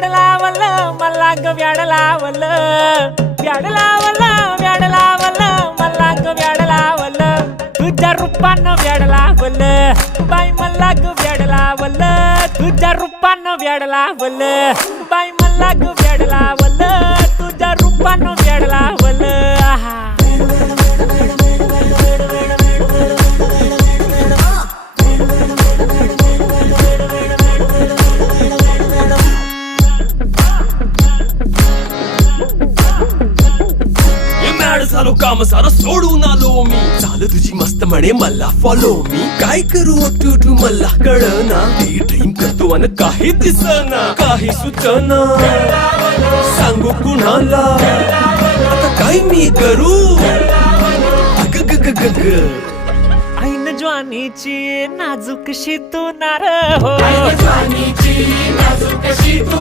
व्याड लावलं मला ग व्याड लावलं व्याड लावलं व्याड लावलं मला ग व्याड लावलं तुझ्या रूपानं व्याड लावलं बाई मला ग व्याड लावलं तुझ्या रूपानं व्याड लावलं बाई मला ग व्याड लावलं तुझ्या रूपानं व्याड लावलं आहा झालो काम सारं सोडून आलो मी झालं तुझी मस्त म्हणे मला फॉलो मी काय करू टू मला कळना ती ड्रीम करतो अन काही दिसना काही सुचना सांगू कुणाला आता काय मी करू ऐन ज्वानीची नाजूकशी तू नार हो